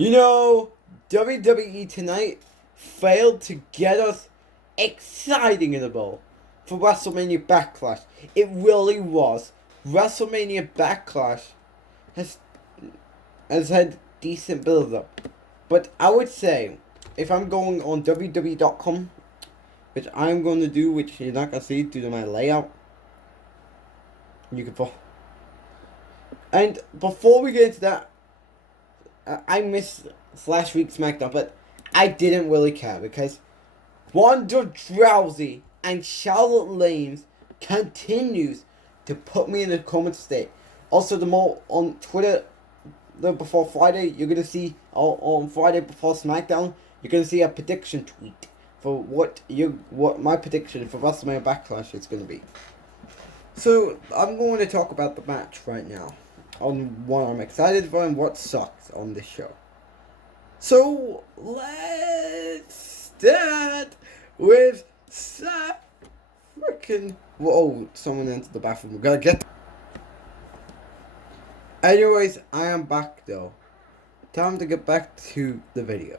You know, WWE tonight failed to get us exciting in the bowl for WrestleMania Backlash. It really was. WrestleMania Backlash has has had decent build up. But I would say if I'm going on WWE.com, which I'm going to do, which you're not going to see due to my layout, you can follow. And before we get into that, I missed last week's SmackDown, but I didn't really care because Wanda Drowsy and Charlotte Lanes continues to put me in a coma state. Also, the more on Twitter, before Friday, you're gonna see on Friday before SmackDown, you're gonna see a prediction tweet for what my prediction for WrestleMania Backlash is gonna be. So I'm going to talk about the match right now, on what I'm excited for and what sucks on this show. So let's start with freaking. Whoa! Someone entered the bathroom. We gotta get. Anyways, I am back though. Time to get back to the video.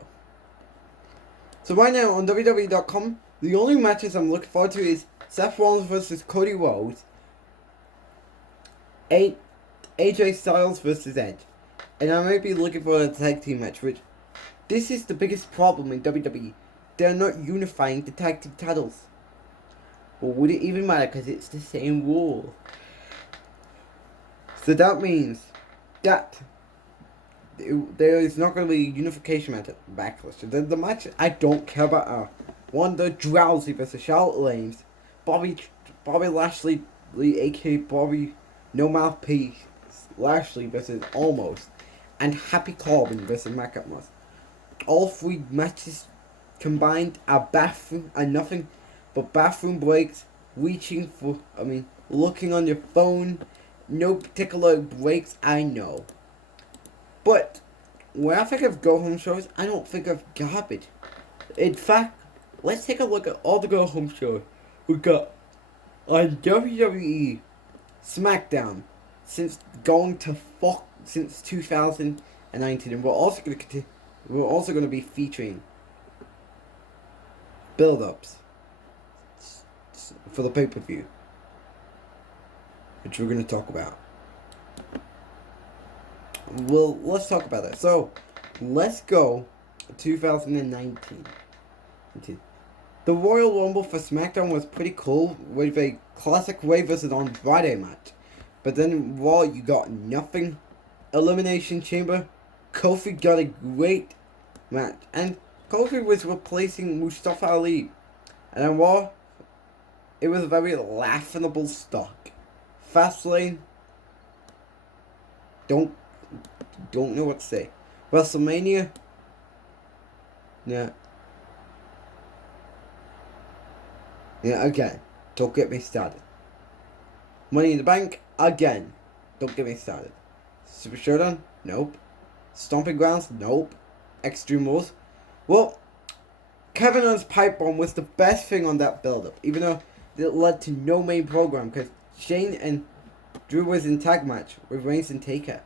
So right now on WWE.com, the only matches I'm looking forward to is Seth Rollins versus Cody Rhodes, AJ Styles versus Edge, and I might be looking for a tag team match. Which this is the biggest problem in WWE. They're not unifying the tag team titles. Or would it even matter because it's the same rule? So that means that there is not going to be a unification match at Backlash. The match I don't care about are Wanda Drowsy versus Charlotte Lanes, Bobby Lashley, aka Bobby No Mouthpiece Lashley versus Almost, and Happy Corbin versus Macatmas. All three matches combined are nothing but bathroom breaks, looking on your phone. No particular breaks, I know. But when I think of go-home shows, I don't think of garbage. In fact, let's take a look at all the go-home shows we got on WWE SmackDown since 2019, and we're also going to continue. We're also going to be featuring build-ups for the pay-per-view, which we're going to talk about. Well, let's talk about that. So, let's go 2019. The Royal Rumble for SmackDown was pretty cool with a classic Ray vs. Andrade match. But then Raw, you got nothing. Elimination Chamber, Kofi got a great match. And Kofi was replacing Mustafa Ali. And then Raw, it was a very laughable stock. Fastlane, don't know what to say. WrestleMania, yeah, again, don't get me started. Money in the Bank, again, don't get me started. Super Showdown, nope. Stomping Grounds, nope. Extreme Rules, well, Kevin Owens' pipe bomb was the best thing on that build-up, even though it led to no main program, because Shane and Drew was in tag match with Reigns and Taker.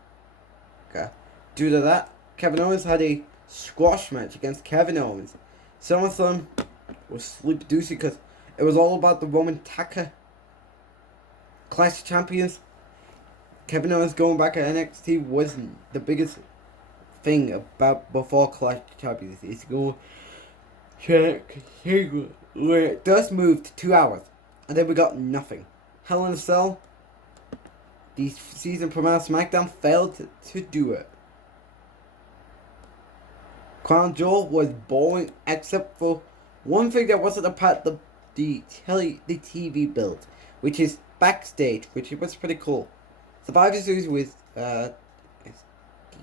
Okay. Due to that, Kevin Owens had a squash match against Kevin Owens. SummerSlam was sleep doozy because it was all about the Roman Taka Clash of Champions. Kevin Owens going back at NXT wasn't the biggest thing about before Clash of Champions. It's going check where it just moved 2 hours, and then we got nothing. Hell in a Cell, the season premiere SmackDown failed to do it. Crown Jewel was boring except for one thing that wasn't a part of the TV build, which is backstage, which was pretty cool. Survivor Series was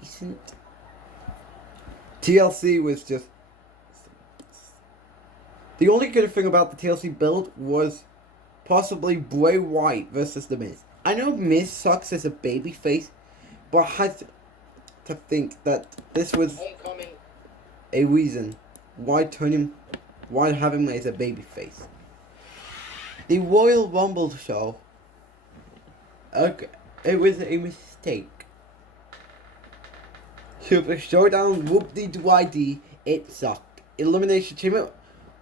decent. TLC was just. The only good thing about the TLC build was possibly Bray Wyatt versus The Miz. I know Miz sucks as a babyface, but I had to think that this was a reason why have him as a babyface. The Royal Rumble show, it was a mistake. Super Showdown, whoop-de-doo-I-D, it sucked. Elimination Chamber,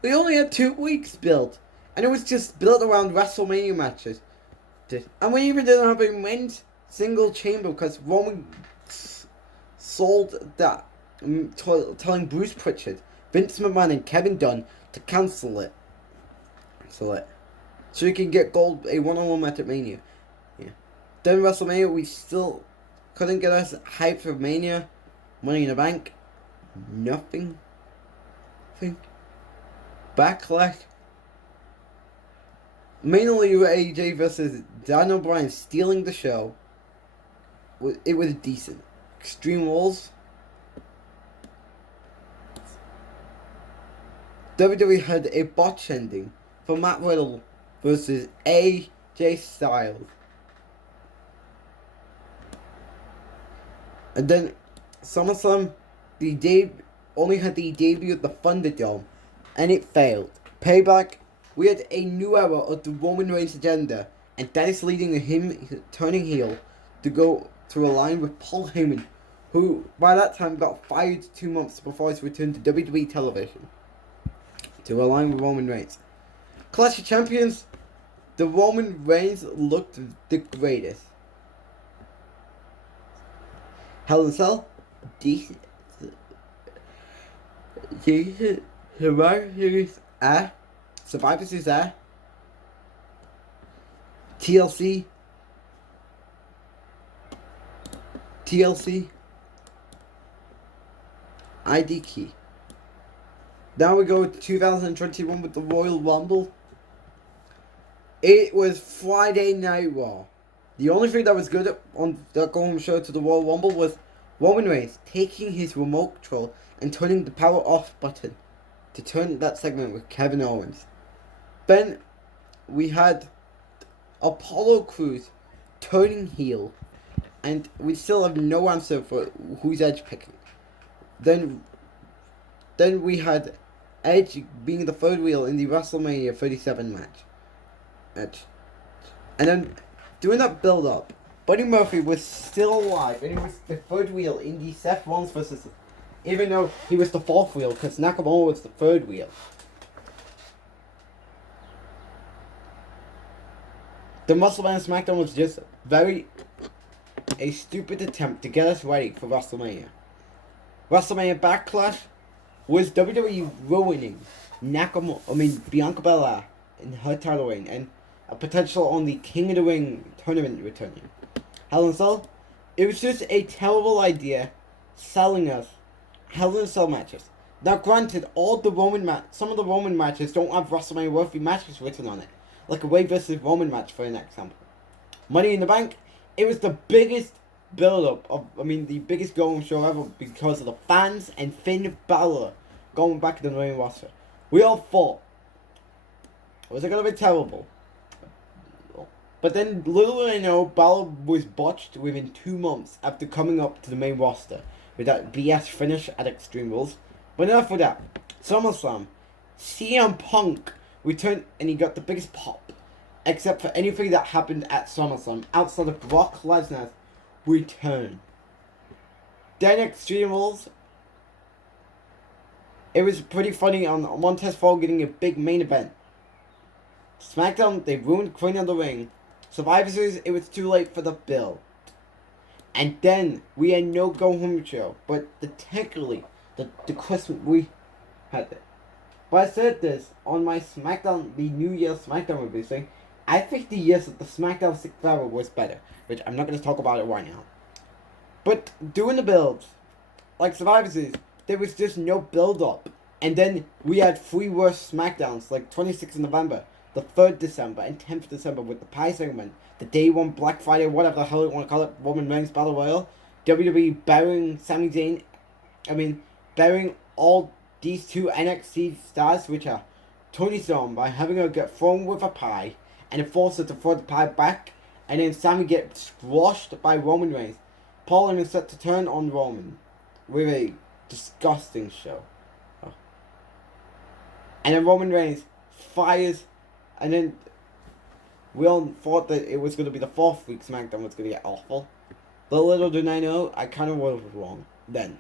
we only had 2 weeks built, and it was just built around WrestleMania matches. And we even didn't have a men's single chamber because Roman sold that, telling Bruce Pritchard, Vince McMahon, and Kevin Dunn to cancel it. So he can get gold a one-on-one match at Mania. Yeah. Then WrestleMania, we still couldn't get us hyped for Mania. Money in the Bank, nothing. Backlash, mainly with AJ versus Daniel Bryan stealing the show. It was decent. Extreme Rules. WWE had a botch ending for Matt Riddle versus AJ Styles. And then SummerSlam, only had the debut of the Thunderdome, and it failed. Payback, we had a new era of the Roman Reigns agenda, and that is leading to him turning heel to go to align with Paul Heyman, who by that time got fired 2 months before his return to WWE television, to align with Roman Reigns. Clash of Champions, the Roman Reigns looked the greatest. Hell in a Cell, decent. Survivor Series Survivor Series TLC ID Key. Now we go to 2021 with the Royal Rumble. It was Friday Night Raw. The only thing that was good on that go home show to the Royal Rumble was Roman Reigns taking his remote control and turning the power off button to turn that segment with Kevin Owens. Then we had Apollo Crews turning heel, and we still have no answer for who's Edge picking. Then we had Edge being the third wheel in the WrestleMania 37 match. Edge. And then doing that build up, Buddy Murphy was still alive, and he was the third wheel in the Seth Rollins versus, even though he was the fourth wheel because Nakamura was the third wheel. The WrestleMania SmackDown was just a stupid attempt to get us ready for WrestleMania. WrestleMania Backlash was WWE ruining Bianca Belair in her title reign and a potential on the King of the Ring tournament returning. Hell in a Cell, it was just a terrible idea selling us Hell in a Cell matches. Now granted, some of the Roman matches don't have WrestleMania worthy matches written on it, like a Wade versus Roman match for an example. Money in the Bank, it was the biggest build-up the biggest going show ever because of the fans and Finn Balor going back to the main roster. We all thought, was it going to be terrible? But then, little did I know, Balor was botched within 2 months after coming up to the main roster with that BS finish at Extreme Rules. But enough of that. SummerSlam, CM Punk returned and he got the biggest pop, except for anything that happened at SummerSlam outside of Brock Lesnar's return. Then Extreme Rules, it was pretty funny on Montez Ford getting a big main event. SmackDown, they ruined Queen of the Ring. Survivor Series, it was too late for the build. And then we had no go home show, but technically the Christmas we had it. But I said this on my SmackDown, the New Year SmackDown review, saying I think the years of the SmackDown 6th era was better, which I'm not going to talk about it right now. But doing the builds, like Survivor Series, there was just no build up. And then we had 3 worse SmackDowns, like 26th of November, the 3rd December, and 10th December with the pie segment, the Day 1 Black Friday, whatever the hell you want to call it, Roman Reigns Battle Royal, WWE burying Sami Zayn, burying all these 2 NXT stars, which are Toni Storm, by having her get thrown with a pie, and it forces her to throw the pie back, and then Sami gets squashed by Roman Reigns. Paul is set to turn on Roman with a disgusting show. Oh. And then Roman Reigns fires, and then we all thought that it was going to be the 4th week SmackDown was going to get awful. But little did I know, I kind of was wrong. Then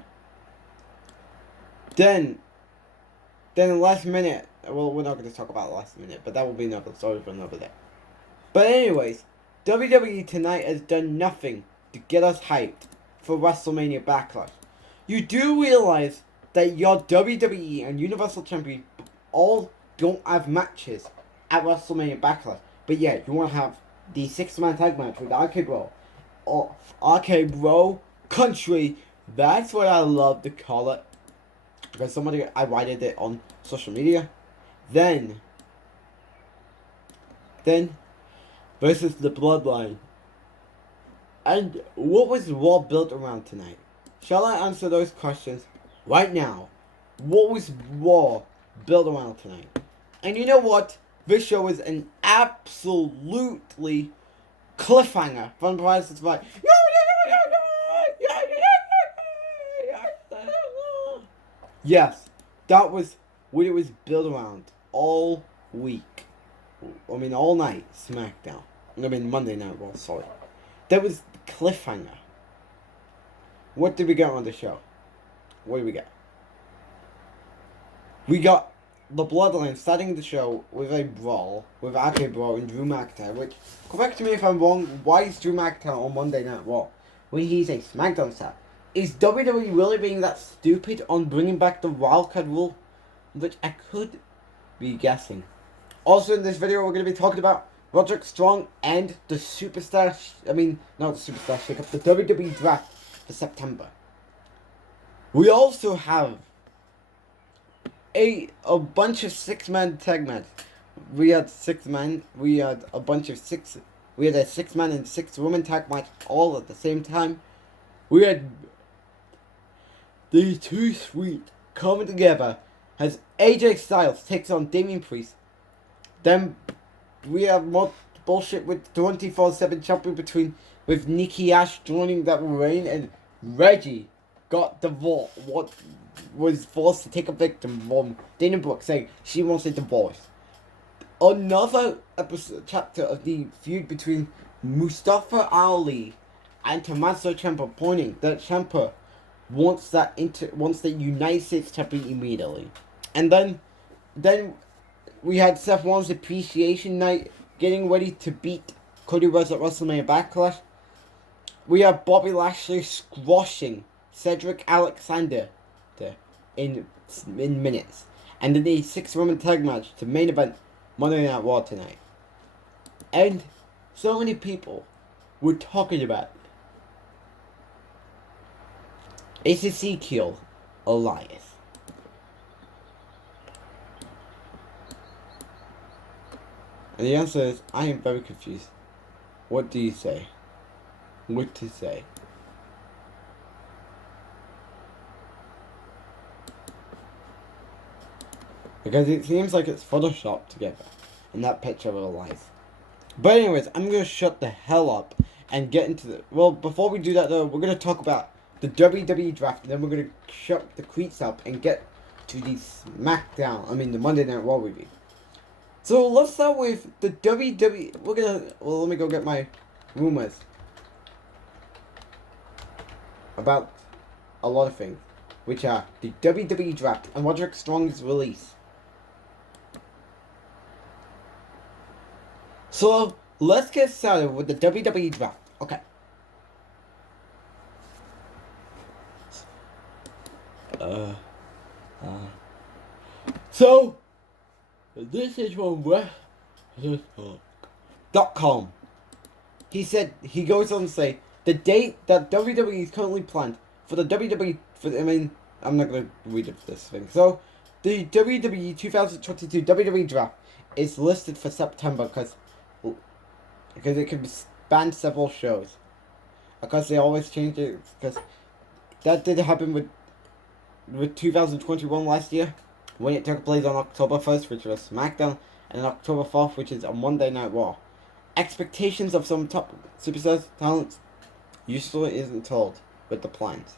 last minute. Well, we're not going to talk about last minute, but that will be another story for another day. But anyways, WWE tonight has done nothing to get us hyped for WrestleMania Backlash. You do realize that your WWE and Universal Champion all don't have matches at WrestleMania Backlash. But yeah, you want to have the 6-man tag match with RK Bro. Or RK Bro Country. That's what I love to call it. Because I wrote it on social media. Then versus the Bloodline. And what was Raw built around tonight? Shall I answer those questions right now? What was Raw built around tonight? And you know what? This show is an absolutely cliffhanger from Price is Right. Yes, that was what it was built around all week. I mean, all night, SmackDown. I mean, Monday Night Raw, sorry. That was cliffhanger. What did we get on the show? What did we get? We got the Bloodline starting the show with a brawl with RK Bro and Drew McIntyre, which, correct me if I'm wrong, why is Drew McIntyre on Monday Night Raw when he's a SmackDown star? Is WWE really being that stupid on bringing back the wildcard rule? Which I could be guessing. Also in this video we're going to be talking about Roderick Strong and the Superstar, not the Superstar Shake-Up, the WWE Draft for September. We also have a bunch of 6-man tag matches. We had a 6-man and 6-woman tag match all at the same time. We had the Too Sweet coming together as AJ Styles takes on Damien Priest. Then we have more bullshit with 24/7 champion with Nikki Ash joining that reign, and Reggie got divorced. What was forced to take a victim from Dana Brooke, saying she wants a divorce. Another chapter of the feud between Mustafa Ali and Tommaso Ciampa, pointing that Ciampa wants the United States champion immediately. And then we had Seth Rollins' appreciation night, getting ready to beat Cody Rhodes at WrestleMania Backlash. We have Bobby Lashley squashing Cedric Alexander in minutes. And then a 6-woman tag match to main event Monday Night Raw tonight. And so many people were talking about is Ezekiel Elias? And the answer is, I am very confused. What do you say? What to say? Because it seems like it's photoshopped together in that picture of Elias. But anyways, I'm going to shut the hell up and get into the... Well, before we do that though, we're going to talk about the WWE Draft, and then we're going to shut the cleats up and get to the the Monday Night Raw review. So let's start with the WWE. Let me go get my rumors about a lot of things, which are the WWE Draft and Roderick Strong's release. So let's get started with the WWE Draft. Okay. So this is from Wrestling.com. He goes on to say the date that WWE is currently planned for the WWE. I'm not gonna read it for this thing. So the WWE 2022 WWE Draft is listed for September because it can span several shows. Because they always change it, because that did happen with 2021 last year, when it took place on October 1st, which was SmackDown, and October 4th, which is on Monday Night Raw. Expectations of some top superstars talents usually isn't told with the plans.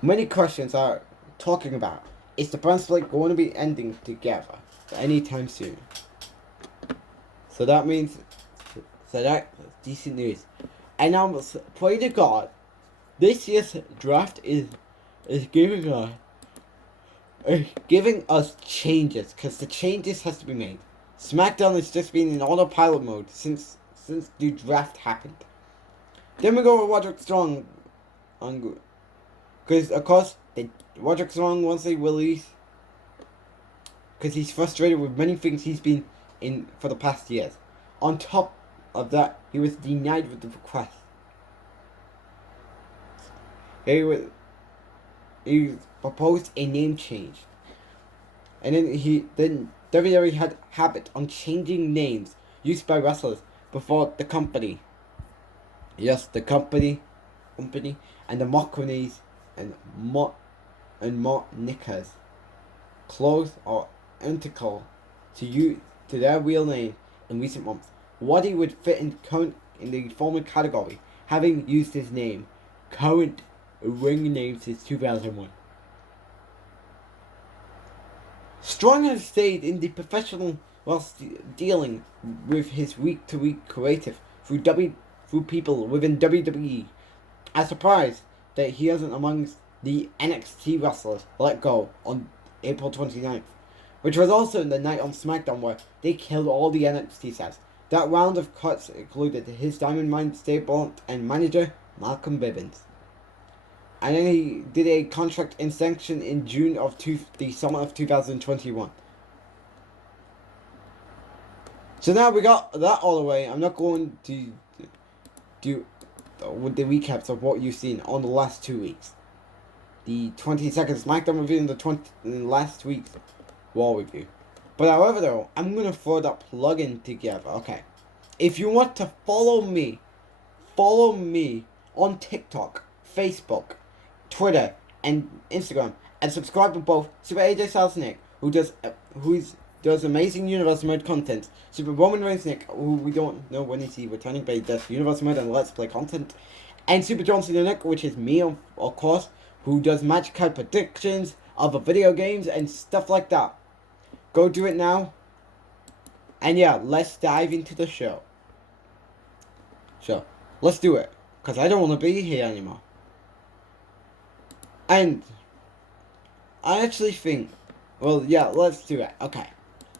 Many questions are talking about, is the brand split going to be ending together anytime soon? So that's decent news. And now, pray to God this year's draft is giving us changes, because the changes has to be made. SmackDown has just been in autopilot mode since the draft happened. Then we go with Roderick Strong, because of course Roderick Strong, once they release, because he's frustrated with many things he's been in for the past years. On top of that, he was denied with the request. He proposed a name change, and then WWE had a habit on changing names used by wrestlers before the company. Yes, the company, and the Mockronis and Mocknickers, close or identical to their real name in recent months. Waddy would fit in the former category, having used his name, current ring name since 2001. Strong has stayed in the professional whilst dealing with his week-to-week creative through people within WWE. I'm surprised that he isn't amongst the NXT wrestlers let go on April 29th, which was also the night on SmackDown where they killed all the NXT stars. That round of cuts included his Diamond Mine stable and manager, Malcolm Bivens. And then he did a contract extension in June of the summer of 2021. So now we got that all the way. I'm not going to do with the recaps of what you've seen on the last 2 weeks. The 20-second SmackDown review and the last week's Raw review. But however though, I'm going to throw that plug-in together. Okay. If you want to follow me on TikTok, Facebook, Twitter, and Instagram, and subscribe to both Super AJ Styles Nick, who does amazing Universe Mode content, Super Roman Reigns Nick, who we don't know when he's returning, but he does Universe Mode and Let's Play content, and Super John Cena Nick, which is me, of course, who does magic card predictions of video games and stuff like that. Go do it now. And yeah, let's dive into the show. Sure, let's do it, because I don't want to be here anymore. And I actually think, well, yeah, let's do it. Okay.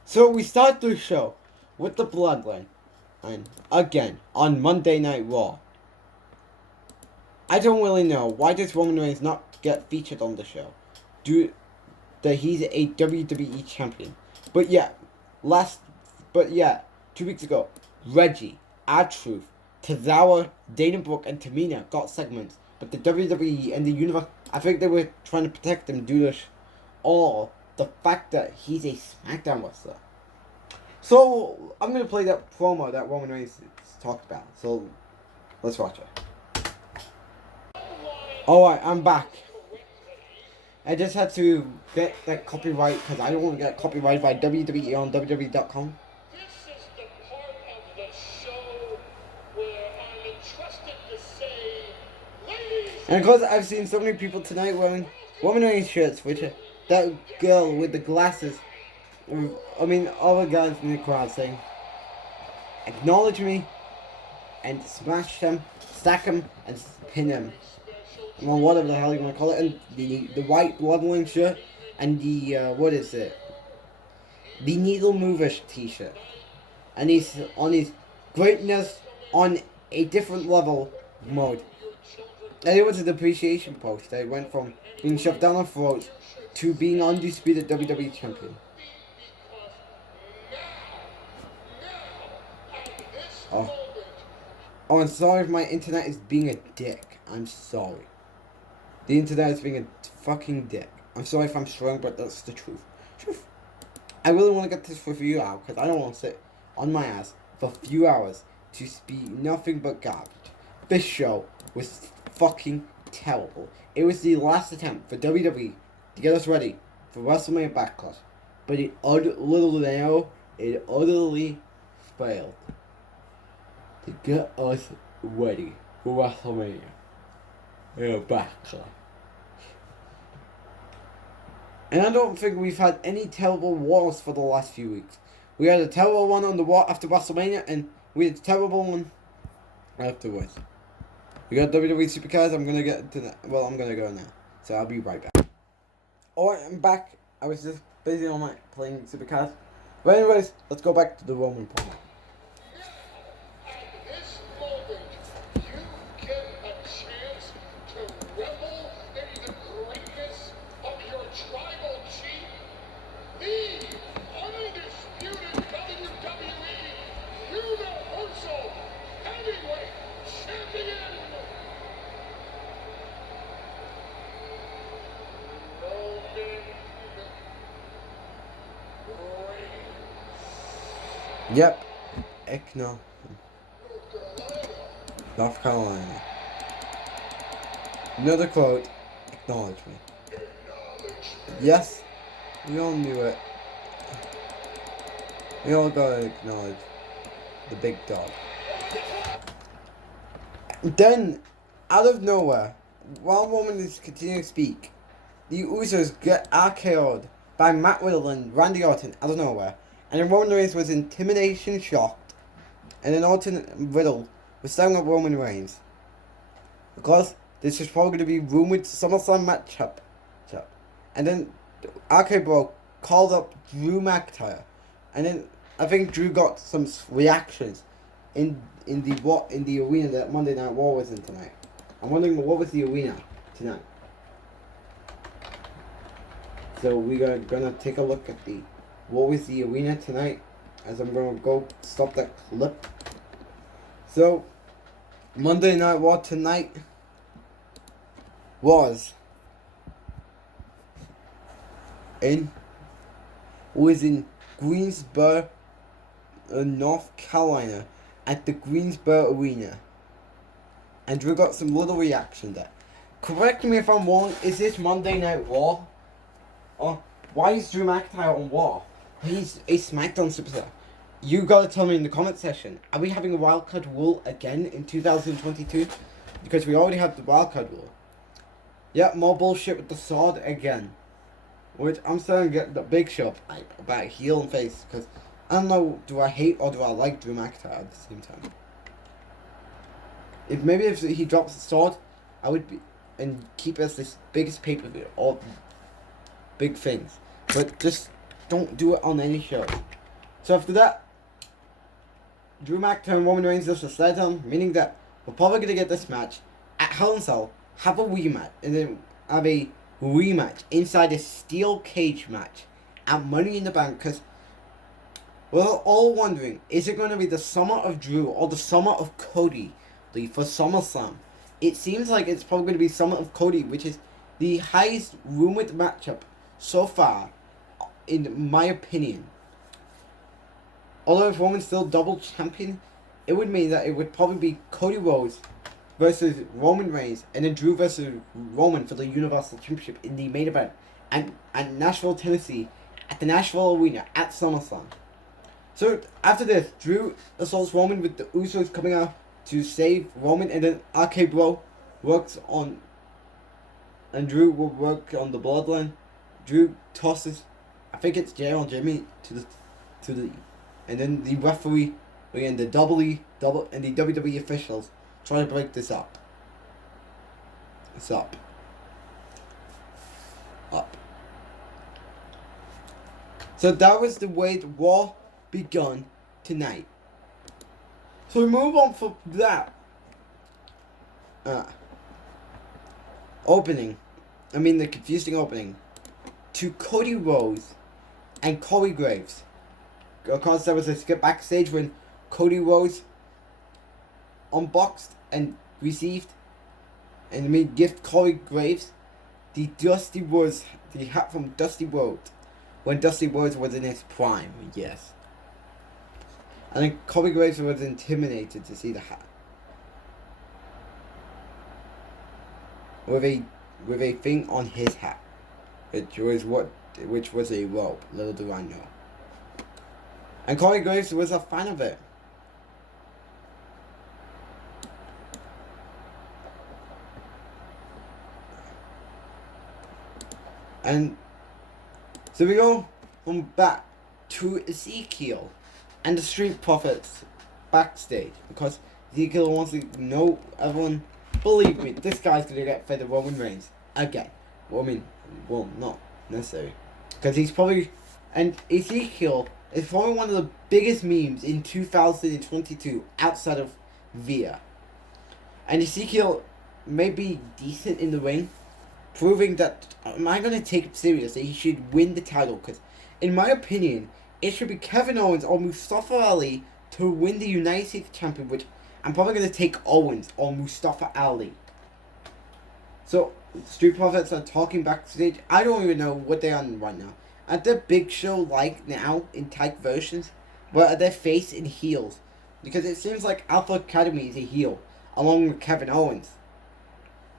So we start the show with the Bloodline, and again on Monday Night Raw. I don't really know why does Roman Reigns not get featured on the show, due that he's a WWE champion. But yeah, 2 weeks ago, Reggie, R-Truth, Tozawa, Dana Brooke, and Tamina got segments, but the WWE and the Universe, I think they were trying to protect him due to all the fact that he's a SmackDown wrestler. So I'm gonna play that promo that Roman Reigns talked about. So let's watch it. Alright, I'm back. I just had to get that copyright because I don't want to get copyrighted by WWE on WWE.com. This is the part of the show where I'm entrusted to say, ladies and because I've seen so many people tonight wearing Roman Reigns shirts, which that girl with the glasses, other guys in the crowd saying, acknowledge me, and smash them, stack them, and pin them. Well, whatever the hell you want to call it, and the white Bloodline shirt, and the, the Needle Mover t-shirt. And he's on his greatness on a different level mode. And it was an appreciation post that went from being shoved down our throats to being undisputed WWE champion. Oh, I'm sorry if my internet is being a dick. I'm sorry. The internet is being a fucking dick. I'm sorry if I'm strong, but that's the truth. I really want to get this review out because I don't want to sit on my ass for a few hours to speak nothing but garbage. This show was fucking terrible. It was the last attempt for WWE to get us ready for WrestleMania Backlash, but it utterly failed to get us ready for WrestleMania Backlash. And I don't think we've had any terrible wars for the last few weeks. We had a terrible one on the Raw after WrestleMania, and we had a terrible one afterwards. We got WWE Supercars. I'm gonna get to that. Well, I'm gonna go now. So I'll be right back. Alright, I'm back. I was just busy on my playing Supercars. But anyways, let's go back to the Roman promo. At this moment, you get a chance to revel in the greatness of your tribal chief, the undisputed WWE Universal Heavyweight Champion, Roman Reigns. Yep. No. North Carolina. Another quote. Acknowledge me. Yes. We all knew it. We all gotta acknowledge the big dog. Then, out of nowhere, while Roman is continuing to speak, the Usos get RKO'd by Matt Riddle and Randy Orton out of nowhere, and then Roman Reigns was intimidation shocked, and then Orton and Riddle was staring at Roman Reigns. Because this is probably going to be rumored SummerSlam matchup. And then RK Bro called up Drew McIntyre, and then I think Drew got some reactions in the arena that Monday Night War was in tonight. I'm wondering what was the arena tonight. So we are gonna take a look at what was the arena tonight, as I'm gonna go stop that clip. So Monday Night War tonight was in Greensboro, North Carolina, at the Greensboro Arena, and Drew got some little reaction there. Correct me if I'm wrong. Is this Monday Night War? Or why is Drew McIntyre on War? He's a SmackDown superstar. You gotta tell me in the comment section. Are we having a wildcard rule again in 2022? Because we already have the wildcard rule. Yep, more bullshit with the sword again. Which I'm starting to get the big show about heel and face. Because I don't know, do I hate or do I like Drew McIntyre at the same time? If he drops the sword, I would be and keep it as this biggest pay-per-view or big things. But just don't do it on any show. So after that, Drew McIntyre and Roman Reigns just a sled on, meaning that we're probably gonna get this match at Hell in a Cell, have a rematch, and then have a rematch inside a steel cage match at Money in the Bank. Because we're all wondering, is it going to be the summer of Drew or the summer of Cody for SummerSlam? It seems like it's probably going to be summer of Cody, which is the highest rumored matchup so far, in my opinion. Although if Roman's still double champion, it would mean that it would probably be Cody Rhodes versus Roman Reigns, and then Drew versus Roman for the Universal Championship in the main event at Nashville, Tennessee, at the Nashville Arena at SummerSlam. So after this, Drew assaults Roman with the Usos coming out to save Roman, and then RK Bro works on, and Drew will work on the Bloodline. Drew tosses, I think it's Jay or Jimmy to the, and then the referee, again the double and the WWE officials try to break this up. It's up. So that was the way the war begun tonight. So we move on from that the confusing opening, to Cody Rhodes and Corey Graves. Of course, there was a skip backstage when Cody Rhodes unboxed and received and made gift Corey Graves the hat from Dusty Rhodes when Dusty Rhodes was in his prime. Yes. I think Corey Graves was intimidated to see the hat. With a thing on his hat. Which was a rope, little do I know. And Corey Graves was a fan of it. And so we go from back to Ezekiel and the Street Profits backstage, because Ezekiel wants to know everyone believe me, this guy's gonna get fed to Roman Reigns again. Well, I mean, well, not necessarily, because he's probably, and Ezekiel is probably one of the biggest memes in 2022 outside of Via. And Ezekiel may be decent in the ring, proving that, am I going to take it seriously? He should win the title, because in my opinion, it should be Kevin Owens or Mustafa Ali to win the United States Champion, which I'm probably going to take Owens or Mustafa Ali. So, Street Profits are talking backstage. I don't even know what they're on right now. Are the Big Show like now in tight versions? But are they face and heels? Because it seems like Alpha Academy is a heel, along with Kevin Owens.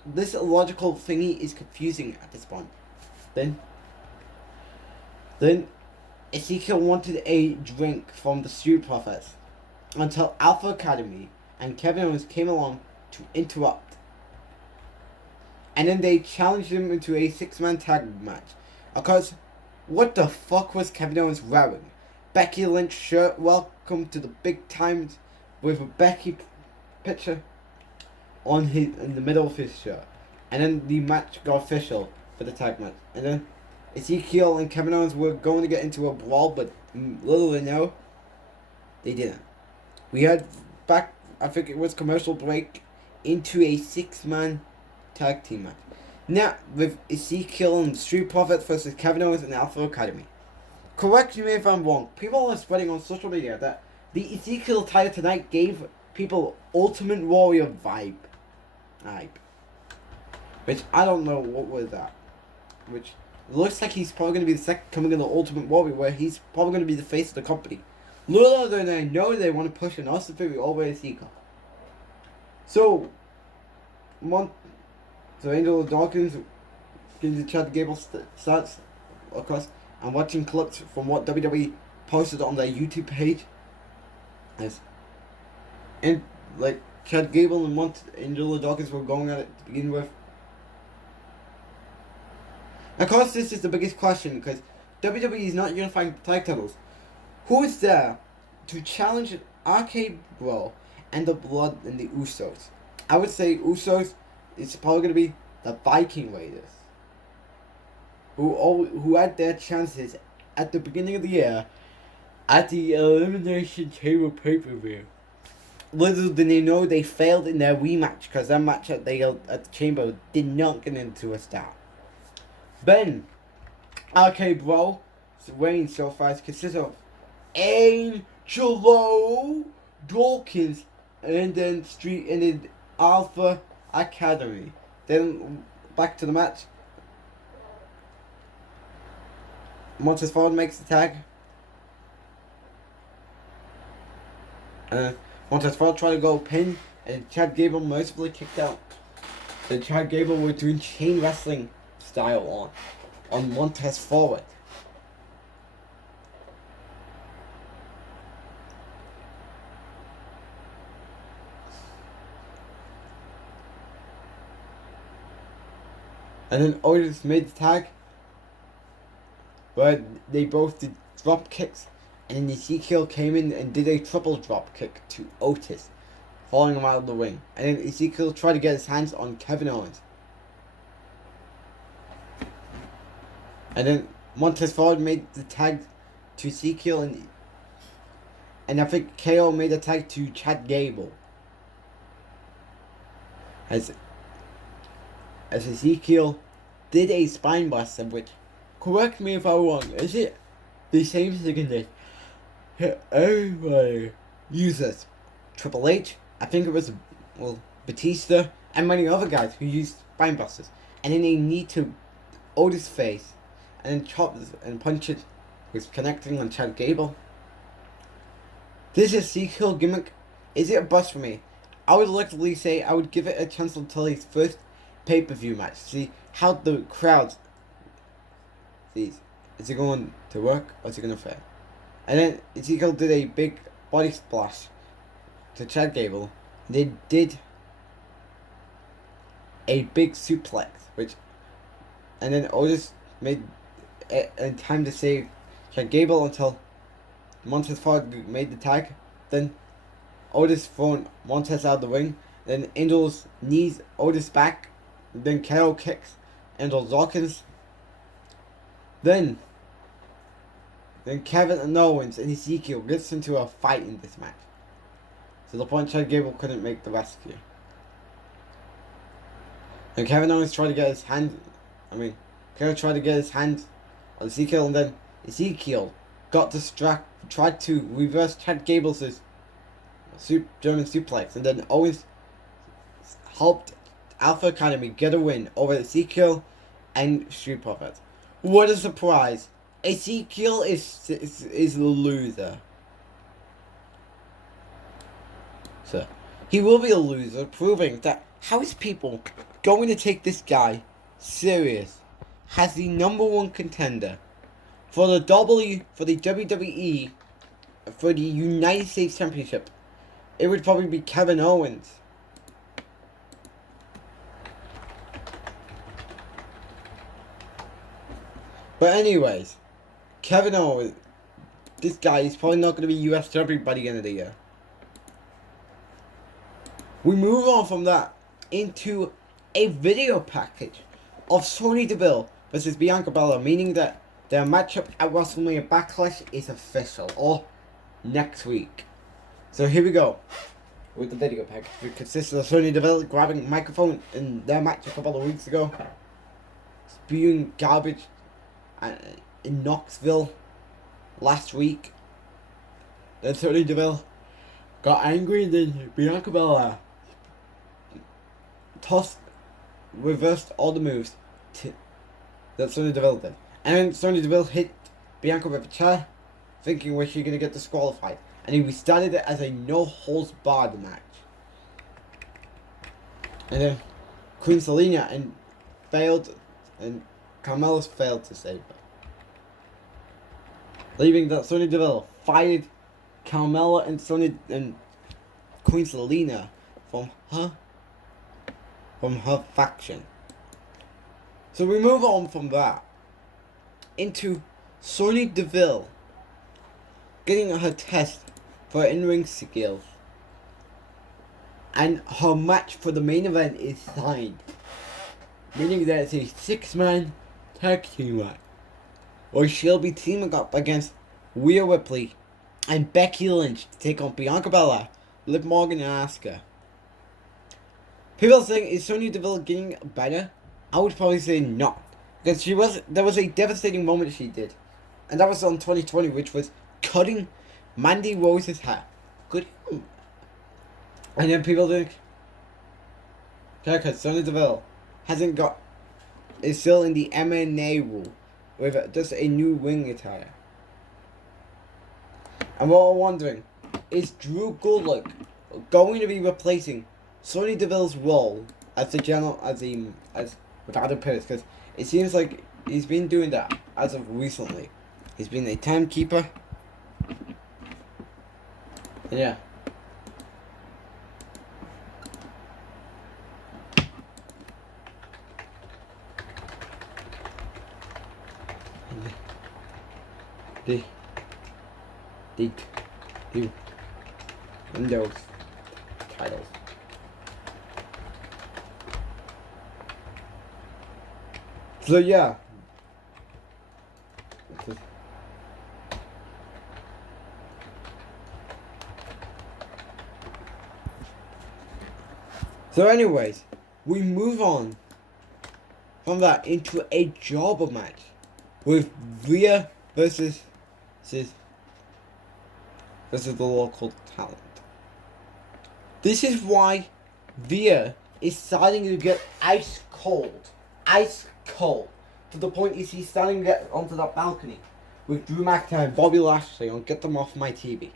This illogical thingy is confusing at this point. Then Ezekiel wanted a drink from the Street Profits until Alpha Academy and Kevin Owens came along to interrupt. And then they challenged him into a 6-man tag match. Of course, what the fuck was Kevin Owens wearing? Becky Lynch shirt, welcome to the big times, with a Becky picture in the middle of his shirt. And then the match got official for the tag match. And then Ezekiel and Kevin Owens were going to get into a brawl, but little they know, they didn't. We had back, I think it was commercial break, into a 6-man tag team match. Now, with Ezekiel and Street Profits versus Kevin Owens and Alpha Academy. Correct me if I'm wrong. People are spreading on social media that the Ezekiel title tonight gave people Ultimate Warrior vibe. Which I don't know what was that. Which looks like he's probably going to be the second coming of the Ultimate Warrior, where he's probably going to be the face of the company. Little than I know, they want to push an Austin Theory over Ezekiel. So Angel Dawkins gives the Chad Gable stats, of course. I'm watching clips from what WWE posted on their YouTube page. And like Chad Gable and Angel Dawkins were going at it to begin with. Of course, this is the biggest question because WWE is not unifying the tag titles. Who is there to challenge RK Bro and the Blood and the Usos? I would say Usos is probably going to be the Viking Raiders, who had their chances at the beginning of the year at the Elimination Chamber pay-per-view. Little did they know they failed in their rematch because their match at the Chamber did not get into a start. Then, RK Bro reign so far consists of Angelo Dawkins and then Alpha Academy. Then back to the match. Montez Ford makes the tag. Montez Ford tried to go pin, and Chad Gable mercifully kicked out. Then Chad Gable was doing chain wrestling style on Montez Ford. And then Otis made the tag, but they both did drop kicks, and then Ezekiel came in and did a triple drop kick to Otis, falling him out of the ring. And then Ezekiel tried to get his hands on Kevin Owens. And then Montez Ford made the tag to Ezekiel, and I think KO made a tag to Chad Gable. As Ezekiel did a spine buster, which, correct me if I'm wrong, is it the same thing that everybody uses? Triple H, I think it was, Batista, and many other guys who used spine busters. And then they need to Otis' face, and then chop and punch it with connecting on Chad Gable. This Ezekiel gimmick, is it a bust for me? I would literally say I would give it a chance until his first pay-per-view match. See how the crowds sees. Is it going to work or is it going to fail? And then Ezekiel did a big body splash to Chad Gable. They did a big suplex, and then Otis made it in time to save Chad Gable until Montez Ford made the tag. Then Otis thrown Montez out of the ring. Then Angel's knees Otis back. Then KO kicks Angel Dawkins. Then Kevin and Owens and Ezekiel gets into a fight in this match. To the point Chad Gable couldn't make the rescue. And Kevin Owens tried to get his hand. Kevin tried to get his hand on Ezekiel, and then Ezekiel got distracted, tried to reverse Chad Gable's German suplex, and then Owens helped Alpha Academy get a win over Ezekiel and Street Profits. What a surprise! Ezekiel is a loser. So, he will be a loser, proving that how is people going to take this guy serious as the #1 contender for the WWE, for the United States Championship? It would probably be Kevin Owens. But anyways, Kevin Owens, this guy is probably not going to be US champion by the end of the year. We move on from that into a video package of Sony Deville versus Bianca Belair, meaning that their matchup at WrestleMania Backlash is official, or next week. So here we go with the video package. It consists of Sony Deville grabbing a microphone in their match a couple of weeks ago, spewing garbage in Knoxville last week. Then Sony Deville got angry, and then Bianca Belair reversed all the moves that Sony Deville did. And then Sony Deville hit Bianca with a chair, thinking was she going to get disqualified. And he restarted it as a no-holds-barred match. And then Queen Selena and Carmella's failed to save her. Leaving that Sony Deville fired Carmella and Queen Selena from her faction. So we move on from that into Sony Deville getting her test for her in-ring skills. And her match for the main event is signed, meaning that it's a 6-man tag team match where she'll be teaming up against Rhea Ripley and Becky Lynch to take on Bianca Belair, Liv Morgan, and Asuka. People are saying, is Sonya Deville getting better? I would probably say not, because there was a devastating moment she did, and that was on 2020, which was cutting Mandy Rose's hair. Good. And then people think, because Sonya Deville is still in the M&A rule with just a new ring attire. And what I'm wondering, is Drew Gulak going to be replacing Sonya Deville's role as the general, as with Adam Pearce? Because it seems like he's been doing that as of recently. He's been a timekeeper. Yeah. The Windows titles. So yeah. So anyways, we move on from that into a jobber match with Rhea versus the local talent. This is why Rhea is starting to get ice cold, to the point is he's starting to get onto that balcony with Drew McIntyre and Bobby Lashley on Get Them Off My TV.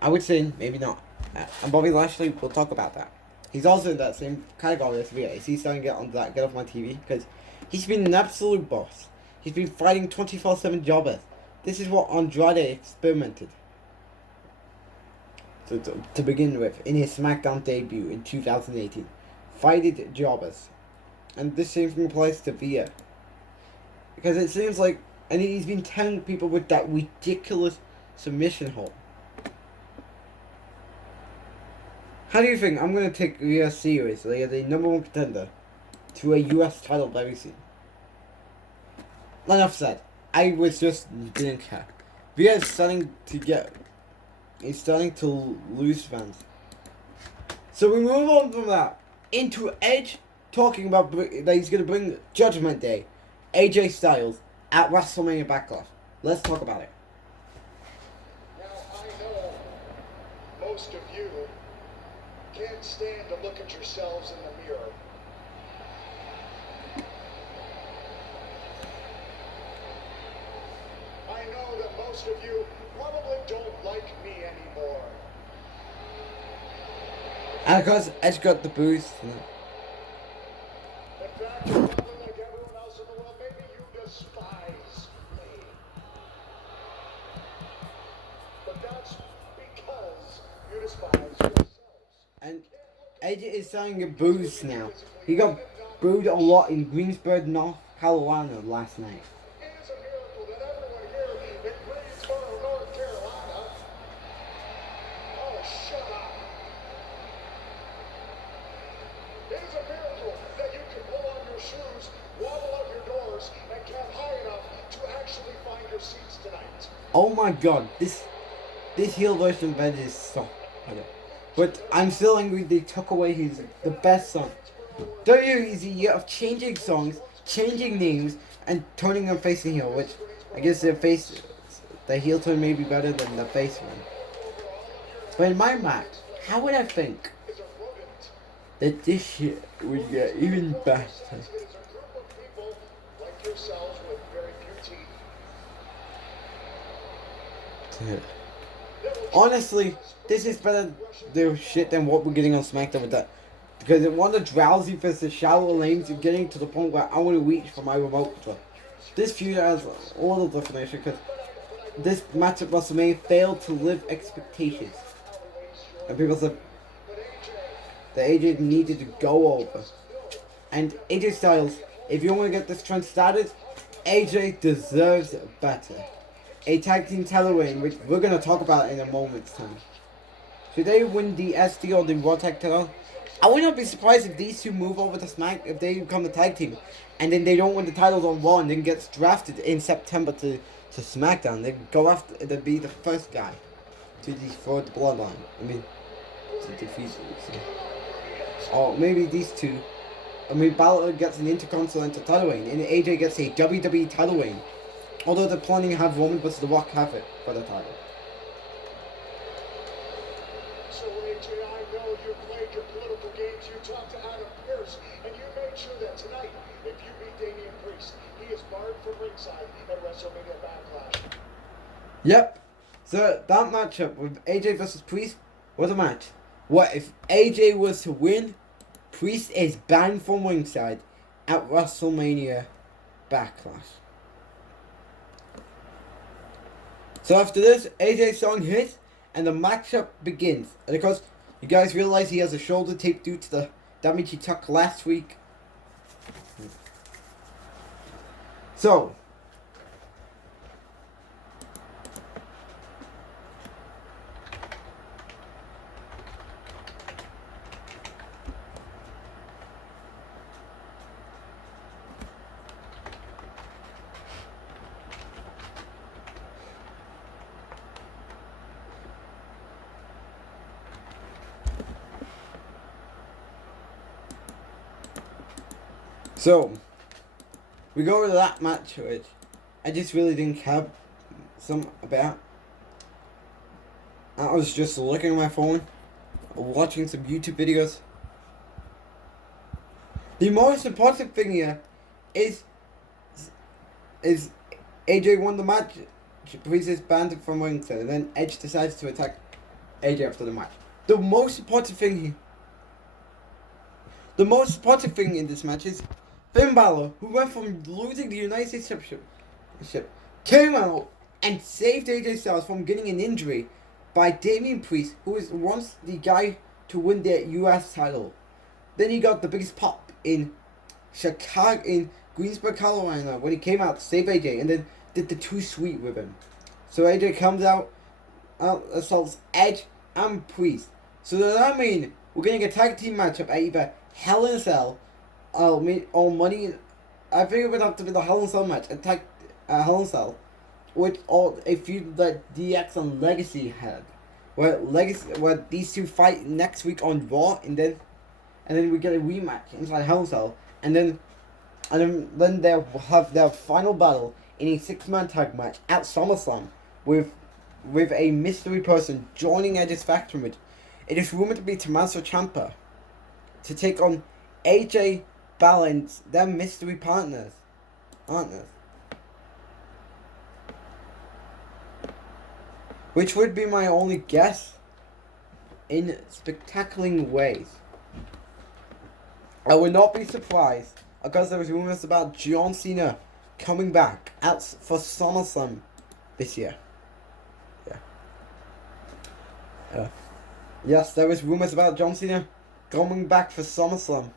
I would say maybe not. And Bobby Lashley, we'll talk about that. He's also in that same category as Rhea. Is he starting to get onto that Get Off My TV? Because he's been an absolute boss. He's been fighting 24/7 jobbers. This is what Andrade experimented to begin with in his SmackDown debut in 2018. Fighted jobbers. And this same thing applies to Rhea. Because it seems like, and he's been telling people with that ridiculous submission hold. How do you think I'm going to take US seriously as a #1 contender to a US title very soon? Enough said. I was just didn't care. Rhea is starting to get... He's starting to lose fans. So we move on from that into Edge talking about that he's going to bring Judgment Day, AJ Styles, at WrestleMania Backlash. Let's talk about it. Now, I know most of you can't stand to look at yourselves in the mirror. I know that most of you probably don't like me anymore. And of course, Edge got the boost. In fact, you're probably like everyone else in the world. Maybe you despise me. But that's because you despise yourselves. And Edge is starting to boost now. He got booed a lot in Greensboro, North Carolina last night. It is a miracle that everyone here in Greensboro, North Carolina. Oh, shut up. It is a miracle that you can pull on your shoes, wobble out your doors, and camp high enough to actually find your seats tonight. Oh my god, this heel version of Edge is so better. But I'm still angry they took away the best song. WWE is a year of changing songs, changing names, and turning them face and heel, which I guess the heel turn may be better than the face one. But in my match, how would I think that this shit would get even better? It is a group of people like yourselves with very few teeth. Honestly, this is better the shit than what we're getting on SmackDown with that. Because it one of the drowsy versus shallow lanes and getting to the point where I want to reach for my remote control. This feud has a lot of definition because this match at WrestleMania failed to live expectations. And people said that AJ needed to go over. And AJ Styles, if you want to get this trend started, AJ deserves better. A tag team title reign, which we're going to talk about in a moment's time. Should they win the SD or the Raw Tag title? I would not be surprised if these two move over to Smack, if they become the tag team. And then they don't win the titles on Raw and then gets drafted in September to SmackDown. They go after, they'd be the first guy to defeat the Bloodline. I mean, to defeat them. Or maybe these two. I mean, Balor gets an Intercontinental title reign and AJ gets a WWE title reign. Although they're planning to have Roman vs. The Rock have it for the title. So AJ, I know you played your political games. You talked to Adam Pearce, and you made sure that tonight, if you beat Damien Priest, he is barred from ringside at WrestleMania Backlash. Yep. So that matchup with AJ vs. Priest was a match. What if AJ was to win? Priest is banned from ringside at WrestleMania Backlash. So after this, AJ's song hits and the matchup begins. And of course, you guys realize he has a shoulder tape due to the damage he took last week. So, we go to that match, which I just really didn't care about. I was just looking at my phone, watching some YouTube videos. The most important thing here is AJ won the match, Priest is banned from ringside, and then Edge decides to attack AJ after the match. The most important thing in this match is Finn Balor, who went from losing the United States Championship, came out and saved AJ Styles from getting an injury by Damien Priest, who was once the guy to win the US title. Then he got the biggest pop in Chicago, in Greensboro, Carolina, when he came out to save AJ, and then did the Too Sweet with him. So AJ comes out, assaults Edge and Priest. So does that mean we're getting a tag team matchup at either Hell in a Cell, or Money? I think it would have to be the Hell in a Cell match, Hell in a Cell, or a feud that DX and Legacy had, where these two fight next week on Raw, and then we get a rematch inside Hell in a Cell, and then they'll have their final battle in a 6-man tag match at SummerSlam with a mystery person joining Edge's faction, which it is rumored to be Tommaso Ciampa, to take on AJ Balance, their mystery partners, aren't they? Which would be my only guess in spectacular ways. I would not be surprised because there was rumors about John Cena coming back out for SummerSlam this year. Yes, there was rumors about John Cena coming back for SummerSlam.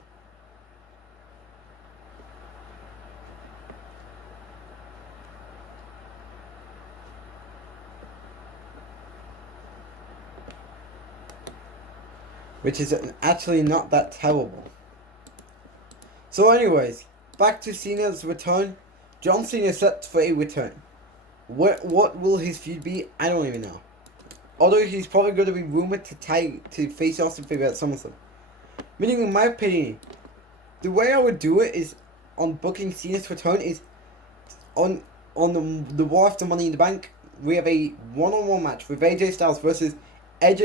Which is actually not that terrible. So anyways, back to Cena's return. John Cena set for a return. What will his feud be? I don't even know. Although he's probably going to be rumored to face Austin Theory at SummerSlam. Meaning, in my opinion, the way I would do it is on booking Cena's return is on the Raw after Money in the Bank. We have a one-on-one match with AJ Styles versus Edge.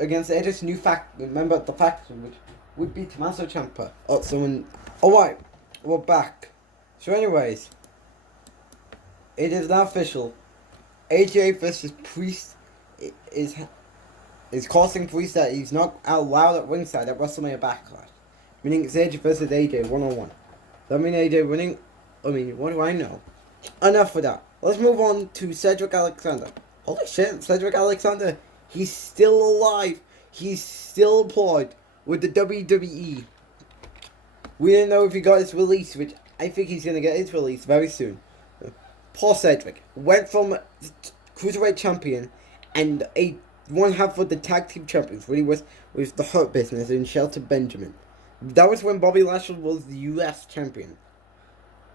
Against Edge's new member of the faction, which would be Tommaso Ciampa. Alright, we're back. So anyways, it is now official. AJ versus Priest is costing Priest that he's not allowed at ringside at WrestleMania Backlash. Meaning it's AJ versus AJ one-on-one. Does that mean AJ winning? What do I know? Enough of that. Let's move on to Cedric Alexander. Holy shit, Cedric Alexander. He's still alive. He's still employed with the WWE. We didn't know if he got his release, which I think he's going to get his release very soon. Paul Cedric went from Cruiserweight Champion and one half of the Tag Team Champions, when he was with the Hurt Business and Shelton Benjamin. That was when Bobby Lashley was the US Champion.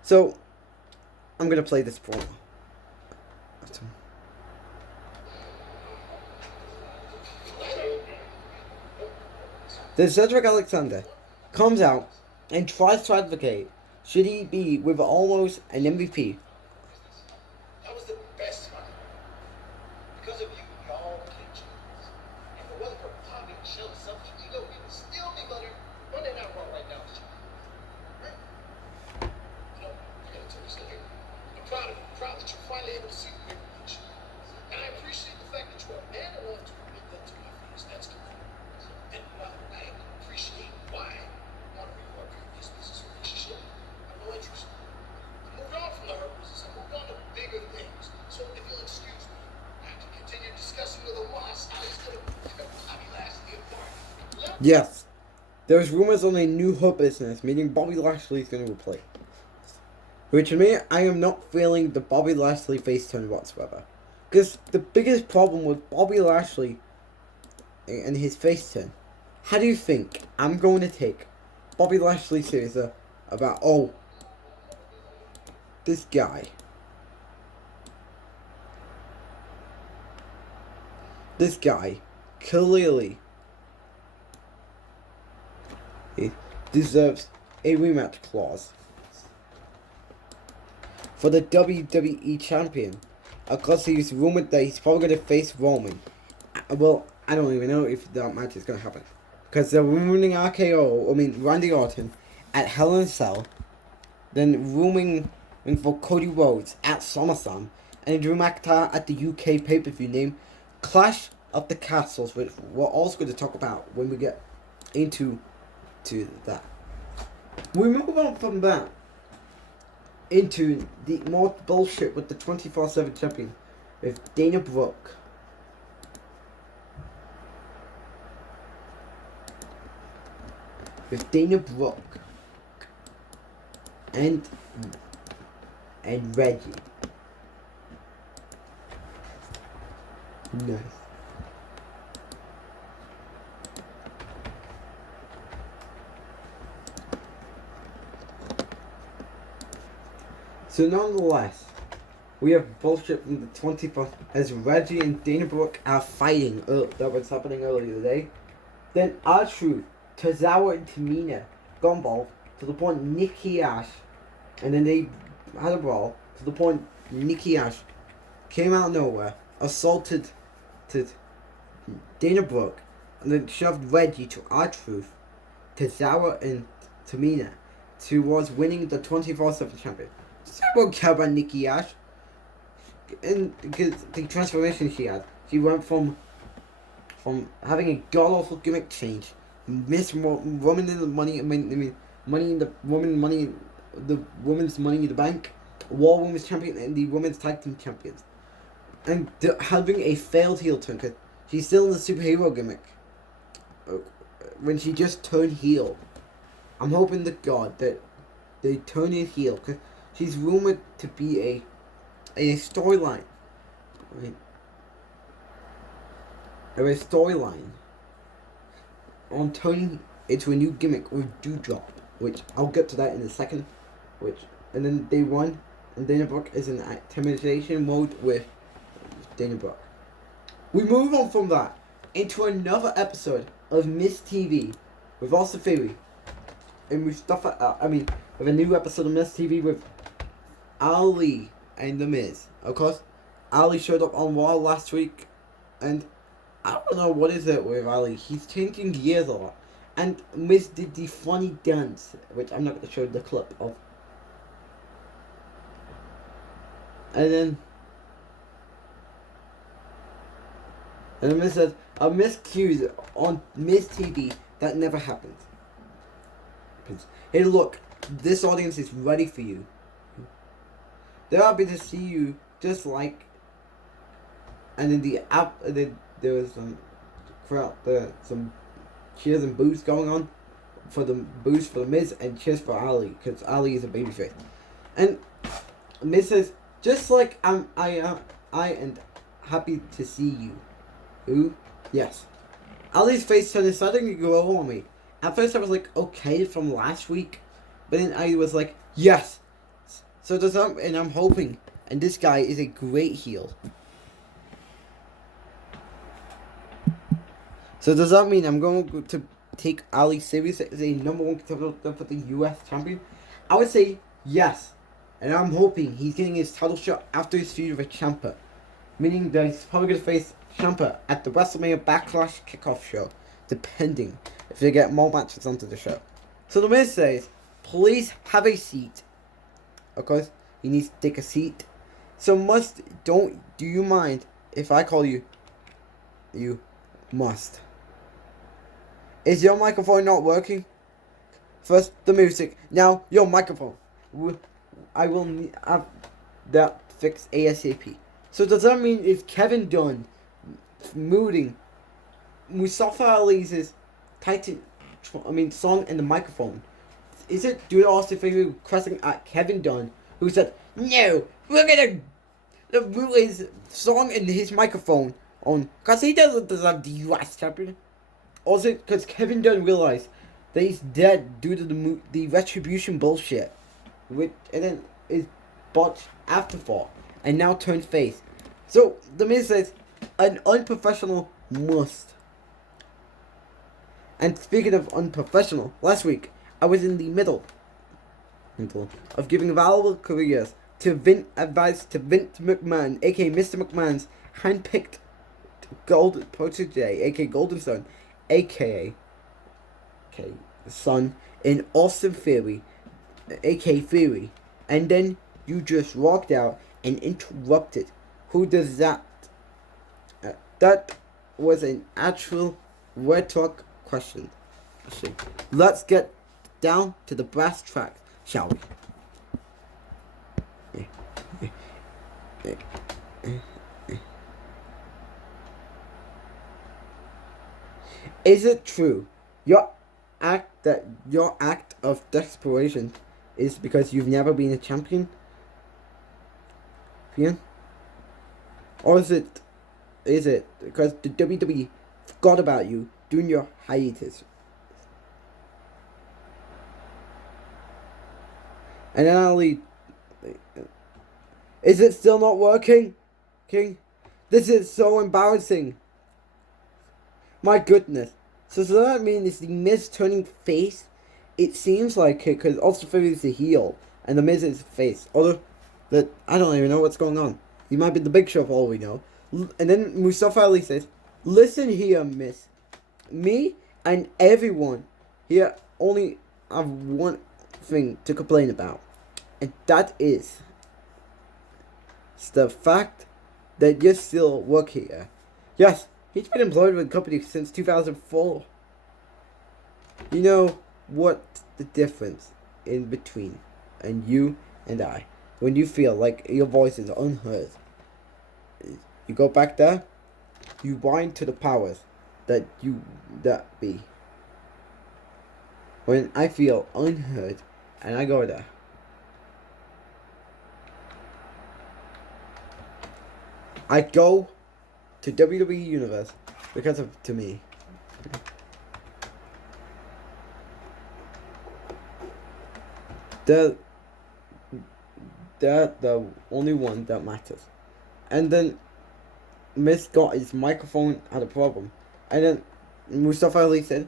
So, I'm going to play this promo. Then Cedric Alexander comes out and tries to advocate should he be with almost an MVP. That was the best one. Because of you, y'all can't choose. If it wasn't for Bobby and Shell's selfish ego, we would still be running out wrong right now. Right? I gotta tell you something. I'm proud of you. Proud that you're finally able to see the bigger picture. And I appreciate the fact that you are man enough to admit that to my face. That's good. And I appreciate why honoring our previous business relationship. I have no interest. I moved on from the Hurt Business. I moved on to bigger things. So if you'll excuse me, I can continue discussing with the Moss how he's going to Bobby Lashley apart. Yes. There's rumors on a new Hurt Business, meaning Bobby Lashley is going to replace. Which to me, I am not feeling the Bobby Lashley face turn whatsoever. Because the biggest problem with Bobby Lashley and his face turn, how do you think I'm going to take Bobby Lashley seriously about, this guy clearly he deserves a rematch clause for the WWE Champion. Of course, he's rumored that he's probably going to face Roman. Well, I don't even know if that match is going to happen. Because they're rumoring Randy Orton at Hell in a Cell. Then rumoring for Cody Rhodes at SummerSlam. And Drew McIntyre at the UK pay-per-view named Clash of the Castles, which we're also going to talk about when we get into that. We move on from that into the more bullshit with the 24/7 champion with Dana Brooke. And Reggie. Nice. So nonetheless, we have bullshit from the 21st as Reggie and Dana Brooke are fighting. That was happening earlier today. Then R-Truth, Tozawa and Tamina got involved to the point Nikki Ash, and then they had a brawl to the point Nikki Ash came out of nowhere, assaulted Dana Brooke, and then shoved Reggie to R-Truth, Tozawa and Tamina towards winning the 24/7 champion. So I won't care about Nikki Ash. And because the transformation she had, she went from having a god awful gimmick change, woman in the money, money in the women's money in the bank, War Women's Champion and the Women's Tag Team Champions, and having a failed heel turn because she's still in the superhero gimmick. When she just turned heel, I'm hoping to God that they turn her heel because she's rumored to be a storyline. A storyline on turning into a new gimmick with Dewdrop, which I'll get to that in a second. And then they won, and Dana Brooke is in intimidation mode with Dana Brooke. We move on from that into another episode of Miss TV with Austin Theory, and with with a new episode of Miss TV with Ali and The Miz. Of course, Ali showed up on Raw last week, and I don't know what is it with Ali. He's changing gears a lot. And Miz did the funny dance, which I'm not going to show the clip of. And then Miz said, a miscues on Miz TV, that never happened. Hey look, this audience is ready for you. They're happy to see you, just like. And then there was some cheers and boos going on for the boos for the Miz and cheers for Ali because Ali is a babyface. And Miz says, just like I am happy to see you. Ooh, yes. Ali's face turned suddenly glow on me. At first I was like, okay, from last week, but then I was like, yes. So does that, and I'm hoping, and this guy is a great heel. So does that mean I'm going to take Ali serious as a number one contender for the US champion? I would say yes. And I'm hoping he's getting his title shot after his feud with Ciampa. Meaning that he's probably going to face Ciampa at the WrestleMania Backlash kickoff show. Depending if they get more matches onto the show. So The Miz says, please have a seat. Of course, he needs to take a seat. So do you mind if I call you? You must. Is your microphone not working? First, the music. Now, your microphone. I will have that fixed ASAP. So does that mean if Kevin Dunn muting Mustafa Ali's song in the microphone, is it due to Austin Theory requesting at Kevin Dunn, who said, no, we're gonna mute his song in his microphone on, because he doesn't deserve the US champion? Or is it because Kevin Dunn realized that he's dead due to the retribution bullshit, and then is botched afterthought, and now turned face? So, The Miz says, an unprofessional must. And speaking of unprofessional, last week, I was in the middle of giving valuable careers advice to Vince McMahon, aka Mr. McMahon's handpicked gold protege, aka Golden Son, aka son in Austin Theory, aka Theory, and then you just walked out and interrupted. Who does that? That was an actual Red Talk question. Let's get down to the brass track, shall we? Is it true your act of desperation is because you've never been a champion? Or is it because the WWE forgot about you during your hiatus? And then Ali Is it still not working? King? This is so embarrassing. My goodness. So does that mean it's the Miz turning face? It seems like it, because Austin Theory is the heel, and the Miz is the face. Although, I don't even know what's going on. He might be the Big Show for all we know. And then Mustafa Ali says, "Listen here, Miss. Me and everyone here only have one thing to complain about. And that is the fact that you still work here. Yes, he's been employed with the company since 2004. You know what the difference in between and you and I, when you feel like your voice is unheard, you go back there, you whine to the powers that be. When I feel unheard and I go there, I go to WWE Universe because of to me. They're the only one that matters. And then Miz got his microphone had a problem. And then Mustafa Ali said,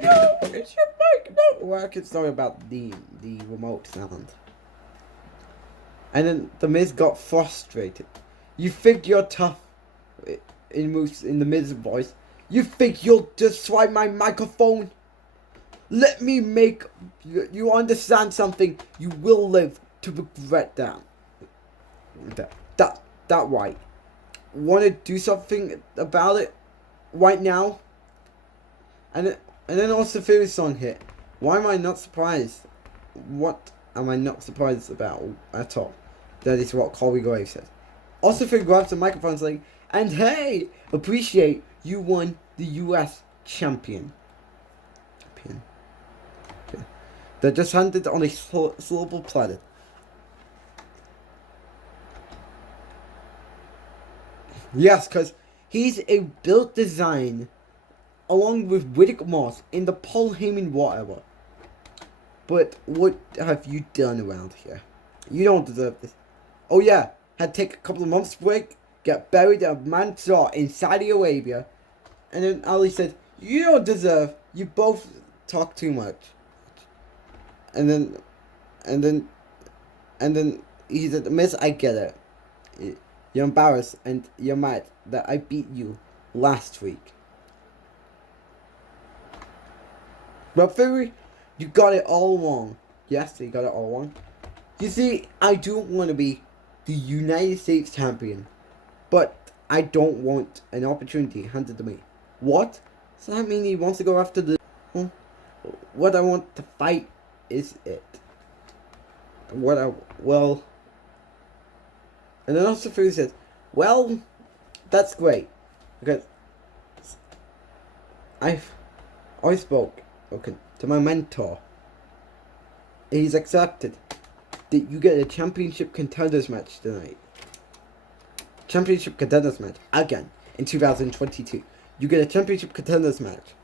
"No, it's your mic, no." Well, I could sorry about the remote sound. And then the Miz got frustrated. "You think you're tough," in the Miz voice. "You think you'll just swipe my microphone? Let me make you understand something. You will live to regret that. That right. Want to do something about it right now?" And then also Theory's song hit. Why am I not surprised? What am I not surprised about at all? That is what Corey Graves says. Also Theory grabs the microphone saying, "And hey, appreciate you won the US champion. They're just handed on a silver platter. Yes, because he's a built design along with Riddick Moss in the Paul Heyman whatever. But what have you done around here? You don't deserve this. Oh yeah, had to take a couple of months break, get buried in a mansaw in Saudi Arabia, and then Ali said, "You don't deserve, you both talk too much." And then he said, "Miss, I get it. You're embarrassed and you're mad that I beat you last week. But Theory, you got it all wrong." Yes, you got it all wrong. "You see, I do want to be the United States champion, but I don't want an opportunity handed to me." What? Does that mean he wants to go after the... What I want to fight is it. Well... And then also Theory says, "Well, that's great, because I spoke to my mentor. He's accepted that you get a championship contenders match tonight. Championship contenders match again in 2022. You get a championship contenders match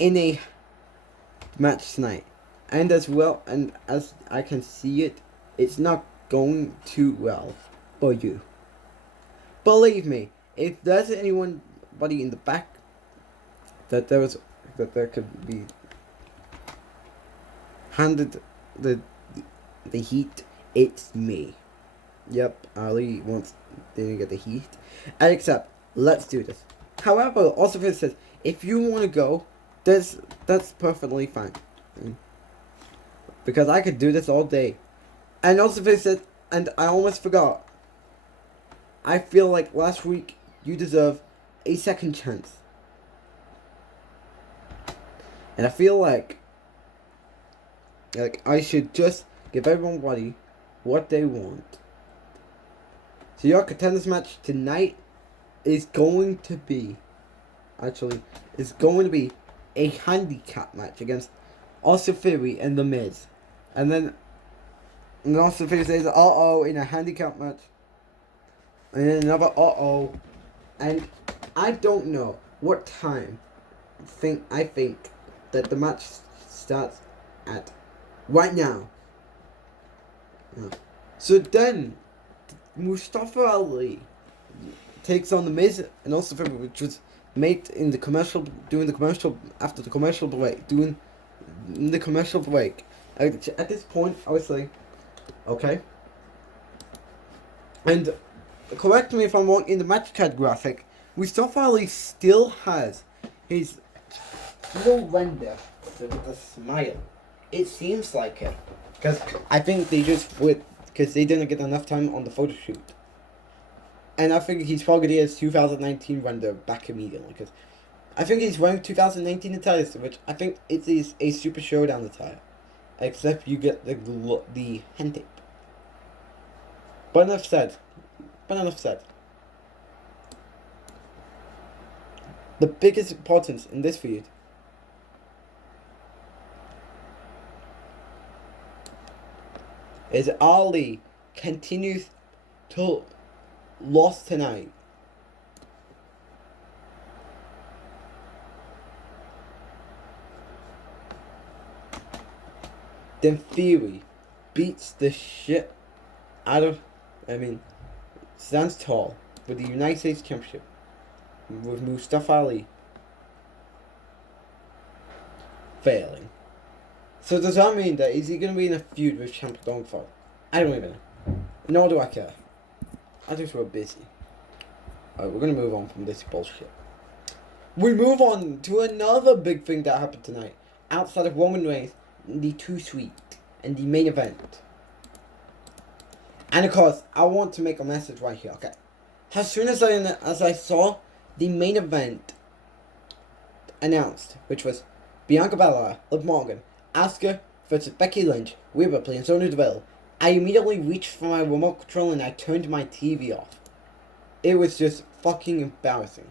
in a match tonight, and as well, and as I can see it, it's not going too well for you. Believe me, if there's anybody in the back that there could be handed the heat, it's me." Yep, Ali didn't get the heat. And except, let's do this. However, also says, if you want to go, that's perfectly fine. Because I could do this all day. And also said, and I almost forgot, I feel like last week you deserve a second chance. And I feel like I should just give everybody what they want. So your contenders match tonight is going to be a handicap match against Austin Theory and The Miz. And then Austin Theory says, "Uh-oh," in a handicap match. And then another "uh-oh." And I don't know what time I think that the match starts at right now. So then, Mustafa Ali takes on The Miz and also which was made in the commercial, doing the commercial after the commercial break, doing the commercial break. At this point, I was like, okay. And correct me if I'm wrong, in the match card graphic, Mustafa Ali still has his little render with a smile. It seems like it. Because I think they because they didn't get enough time on the photo shoot. And I think he's probably getting his 2019 render back immediately. Because I think he's wearing 2019 attire, which I think it is a Super Showdown attire. Except you get the hand tape. But enough said. The biggest importance in this feud is Ali continues to lose tonight. Then Theory beats the shit out of, stands tall with the United States Championship with Mustafa Ali failing. So does that mean that is he going to be in a feud with Champ going forward? I don't even know. Nor do I care. I just were busy. Alright, we're going to move on from this bullshit. We move on to another big thing that happened tonight. Outside of Roman Reigns, the Too Sweet, and the main event. And of course, I want to make a message right here, okay? As soon as I saw the main event announced, which was Bianca Belair, Liv Morgan, Asuka versus Becky Lynch, Rhea Ripley, and Sony Deville, I immediately reached for my remote control and I turned my TV off. It was just fucking embarrassing.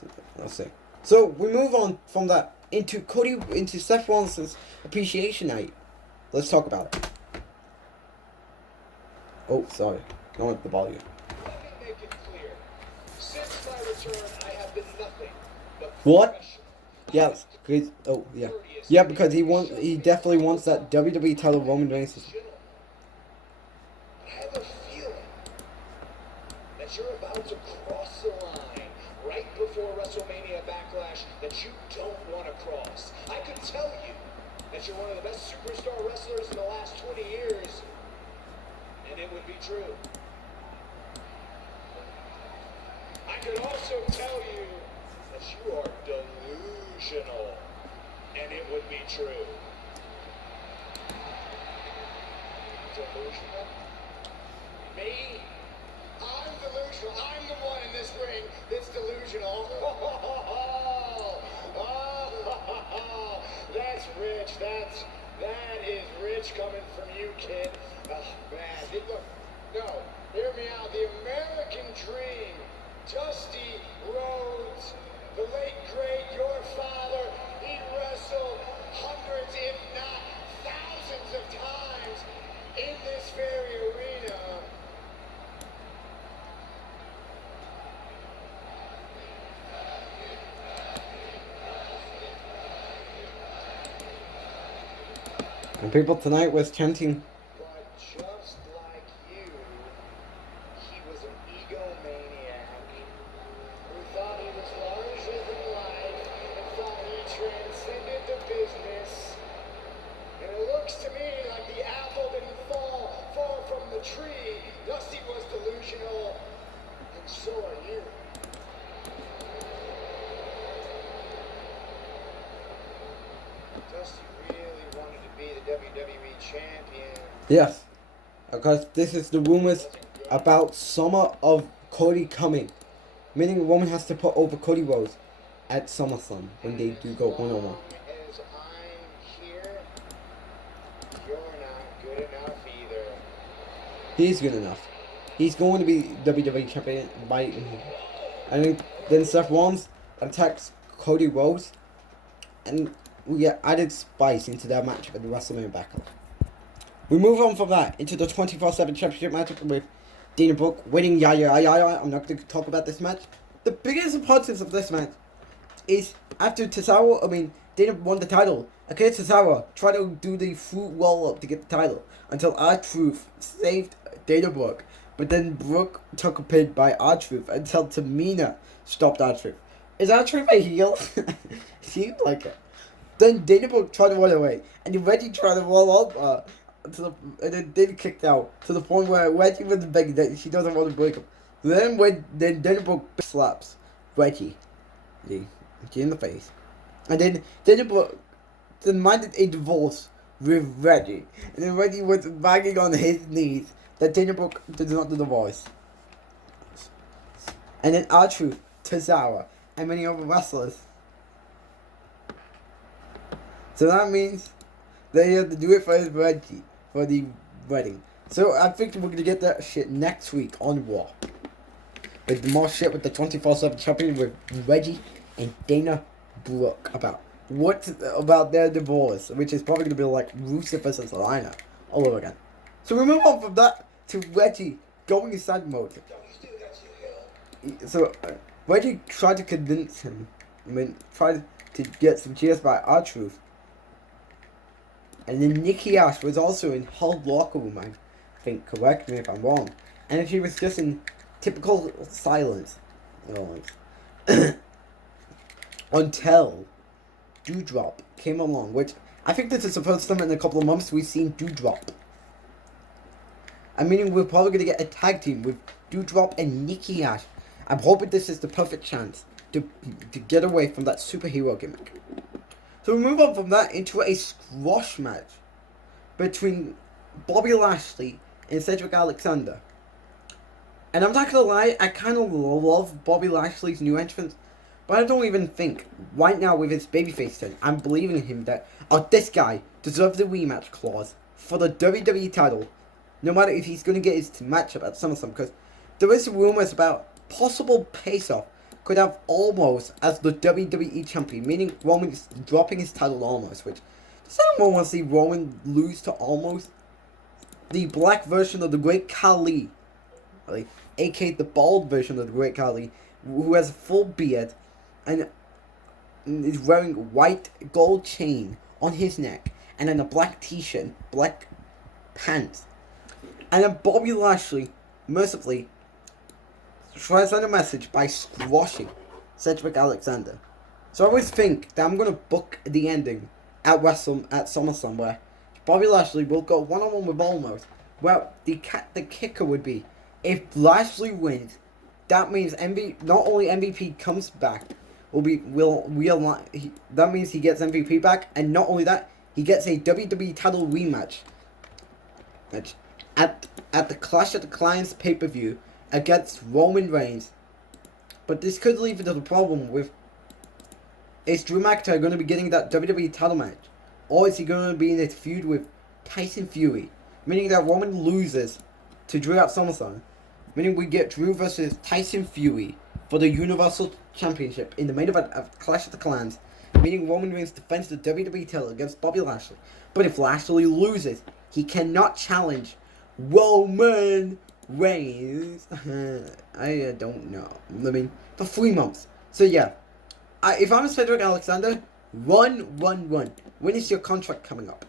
So, let's see. So we move on from that into Seth Rollins' Appreciation Night. Let's talk about it. Oh, sorry. Don't want the volume. Let me make it clear. Since my return, I have been nothing but What? Yes. Oh, yeah. Yeah, because he definitely wants that WWE title Roman Reigns. I have a feeling that you're about to cross the line right before WrestleMania Backlash that you don't want to cross. I could tell you that you're one of the best superstar wrestlers in the last 20 years, and it would be true. I could also tell you that you are delusional, and it would be true. Delusional? Me? I'm delusional. I'm the one in this ring that's delusional. Oh, that's rich. That is rich coming from you, kid. Oh, man. Look, no, hear me out. The American dream. Dusty Rhodes, the late great, your father, he wrestled hundreds, if not thousands of times in this very arena. And people tonight was chanting, But just like you, he was an egomaniac who thought he was larger than life and thought he transcended the business. And it looks to me like the apple didn't fall far from the tree. Dusty was delusional, and so are you. Dusty really wanted to be the WWE champion. yes, because this is the rumors about Summer of Cody coming. Meaning a woman has to put over Cody Rhodes at SummerSlam when they do go one-on-one. As long as I'm here, you're not good enough either. He's good enough. He's going to be WWE champion by... I think then Seth Rollins attacks Cody Rhodes, and we get added spice into their match at the WrestleMania Backlash. We move on from that into the 24/7 championship match with Dana Brooke winning. I'm not going to talk about this match. The biggest importance of this match is after Dana won the title. Okay, Cesaro tried to do the fruit roll up to get the title until R-Truth saved Dana Brooke. But then Brooke took a pin by R-Truth until Tamina stopped R-Truth. Is R-Truth a heel? Seemed like it. Then Dana Brooke tried to run away, and then Reggie tried to roll up and then Dana kicked out to the point where Reggie was begging that she doesn't want to break him. Then Dana Brooke slaps Reggie in the face. And then Dana Brooke demanded a divorce with Reggie. And then Reggie was banging on his knees that Dana Brooke did not do the divorce. And then R-Truth, Cesaro, and many other wrestlers. So that means they have to do it for Reggie for the wedding. So I think we're going to get that shit next week on Raw. With more shit with the 24/7 champion with Reggie and Dana Brooke about their divorce, which is probably going to be like Rusev versus Lana all over again. So we move on from that to Reggie going inside mode. So Reggie tried to convince him, tried to get some cheers by R-Truth. And then Nikki Ash was also in her locker room, I think, correct me if I'm wrong. And she was just in typical silence. Until Doudrop came along, which I think this is the first time in a couple of months we've seen Doudrop. I mean, we're probably going to get a tag team with Doudrop and Nikki Ash. I'm hoping this is the perfect chance to get away from that superhero gimmick. So we move on from that into a squash match between Bobby Lashley and Cedric Alexander. And I'm not going to lie, I kind of love Bobby Lashley's new entrance. But I don't even think, right now with his babyface turn, I'm believing in him that, this guy deserves the rematch clause for the WWE title. No matter if he's going to get his matchup at SummerSlam. Because there is rumors about possible Pace-Off could have Almost as the WWE champion. Meaning Roman is dropping his title Almost. Which, does anyone want to see Roman lose to Almost? The black version of the Great Khali. A.k.a. the bald version of the Great Khali. Who has a full beard. And is wearing white gold chain on his neck. And then a black t-shirt, black pants. And then Bobby Lashley, mercifully, tries to send a message by squashing Cedric Alexander. So I always think that I'm going to book the ending at SummerSlam where Bobby Lashley will go one-on-one with Almost. Well, the kicker would be, if Lashley wins, that means not only MVP comes back, that means he gets MVP back, and not only that, he gets a WWE title rematch at the Clash of the Clans pay-per-view against Roman Reigns. But this could lead to the problem with, is Drew McIntyre going to be getting that WWE title match? Or is he going to be in a feud with Tyson Fury? Meaning that Roman loses to Drew at SummerSlam. Meaning we get Drew versus Tyson Fury for the Universal Championship in the main event of Clash of the Clans. Meaning Roman Reigns defends the WWE title against Bobby Lashley. But if Lashley loses, he cannot challenge Roman Reigns. I don't know. I mean, for 3 months. So yeah, if I'm Cedric Alexander, run. When is your contract coming up?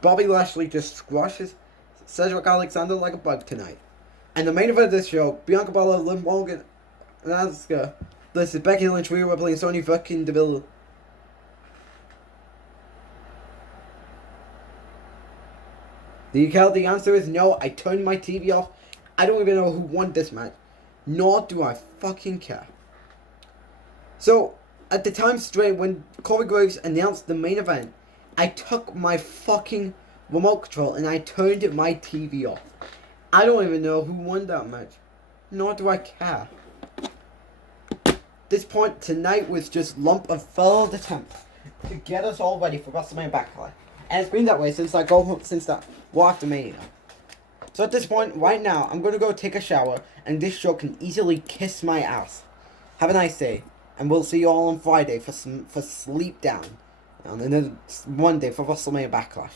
Bobby Lashley just squashes Cedric Alexander like a bug tonight. And the main event of this show, Bianca Belair, Liv Morgan, and Asuka. This is Becky Lynch, Rhea Ripley, and Sony fucking Deville. The answer is no. I turned my TV off. I don't even know who won this match. Nor do I fucking care. So, at the time straight when Corey Graves announced the main event, I took my fucking remote control and I turned my TV off. I don't even know who won that match. Nor do I care. This point tonight was just lump of failed attempts to get us all ready for WrestleMania Backlash. And it's been that way since that War After Mania. So at this point, right now, I'm going to go take a shower, and this show can easily kiss my ass. Have a nice day, and we'll see you all on Friday for Sleep Down, and then Monday for WrestleMania Backlash.